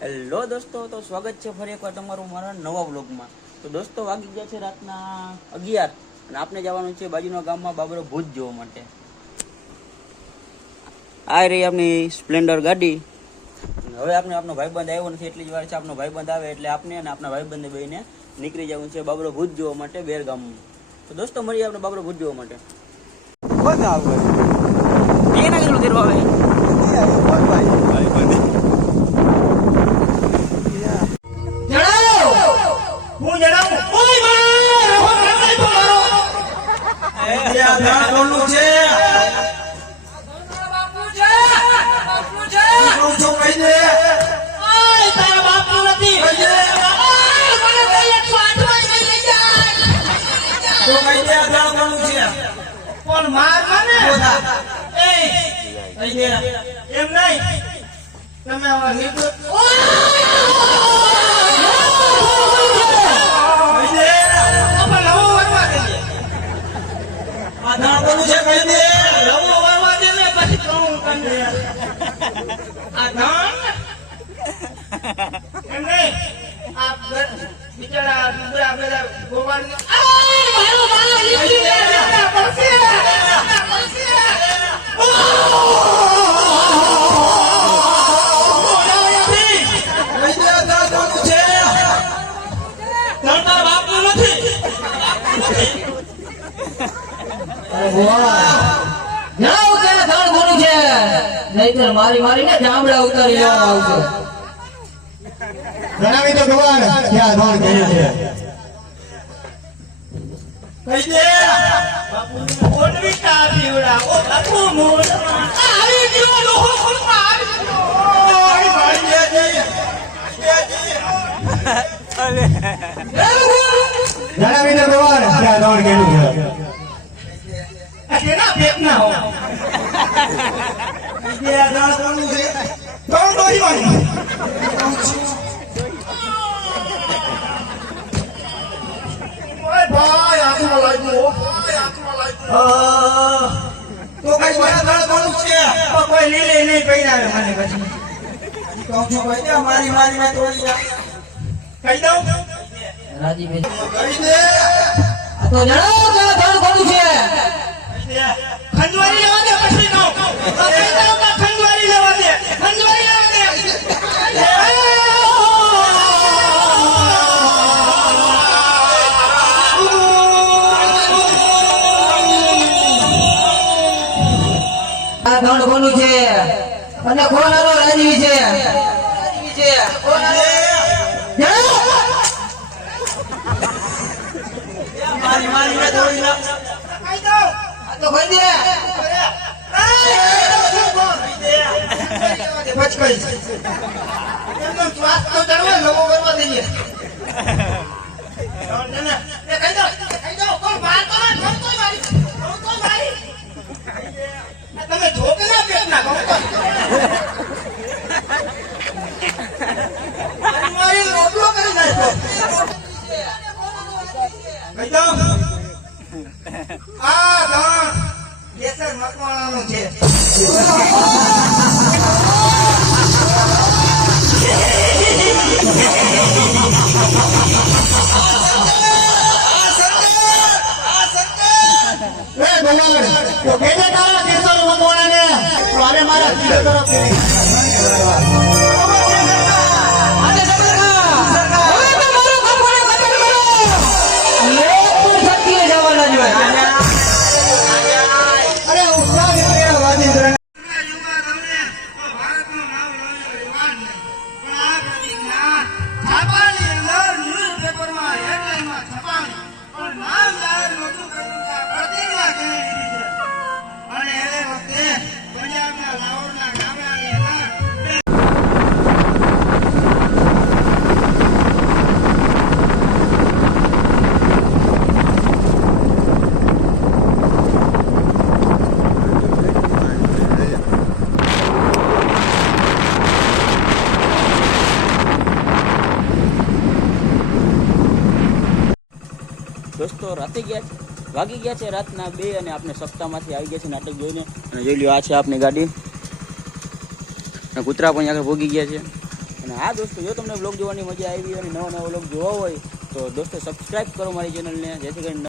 Hello દોસ્તો, તો સ્વાગત છે ફરી એકવાર તમારું મારા નવા વ્લોગમાં। તો દોસ્તો વાગી ગયા છે રાતના 11 અને આપણે જવાનું છે બાજુના ગામમાં બાબરો ભૂત જોવા માટે। આ રહી આપણી સ્પ્લેન્ડર ગાડી। હવે આપણે આપણો ભાઈબંધ આવ્યો નથી, એટલી જ વાર છે આપણો ભાઈબંધ આવે એટલે આપણે અને આપણા ભાઈબંધને બેને નીકળી જવાનું છે બાબરો ભૂત જોવા માટે બેર ગામમાં। તો દોસ્તો મળીએ આપણે બાબરો ભૂત જોવા માટે। કોણ આવે એ ના કેટલું કરવા આવે કોણ ભાઈ એમ નહીં તમે આવા નીકળો મારી મારીને જામડા ઉતારી આવશે। જણાવી તો ભગવાન ક્યાં ધોણ કર્યું છે કહી દે બાપુ ઓડવી કા પીવડા ઓ બાપુ મોર આવી ગયો લોહો ખુલમાં આવી ગયો જણાવી તો ભગવાન ક્યાં ધોણ કર્યું છે આ કેના પેટ ના હો જે આ દાળ કોનું છે કોણ ડોરી વાળી ઓય ભાઈ આખું લાગ્યું તો કઈ મારા દાળ કોનું છે કોઈ લીલે નહીં પૈરાવે મને પછી કહું છું ભાઈ કે મારી મારી મેં તોડી કહી દઉં રાજીભાઈ કહી દે આ તો જણાવો કે ધણ કોનું છે ખંજવારી લેવા દે પછી કહું ખંજવારી લેવા દે ખંજવારી લેવા દે આ ધણ કોનું છે અને કોનારો રાજીવી છે મારી મારી મેં તોડી નાખ કહી દઉં આ તો કહી દે તમે ઠોકના પેટ ના મારી રોટલો કરી નાખો કહી દઉં આ ધણ કેસર મકવાણાનું છે તો કેને તારા કેસર મકવાણાને તો હવે મારા કેસર તરફ દોસ્તો રાતે વાગી ગયા છે રાતના 2 અને આપણે સપ્તાહમાંથી આવી ગયા છે નાટક જોઈને। અને જોઈ લ્યો આ છે આપની ગાડી અને કૂતરા પણ આગળ ભોગી ગયા છે। અને હા દોસ્તો, જો તમને બ્લોગ જોવાની મજા આવી અને નવા નવા બ્લોગ જોવા હોય તો દોસ્તો સબસ્ક્રાઈબ કરો મારી ચેનલને, જેથી કરીને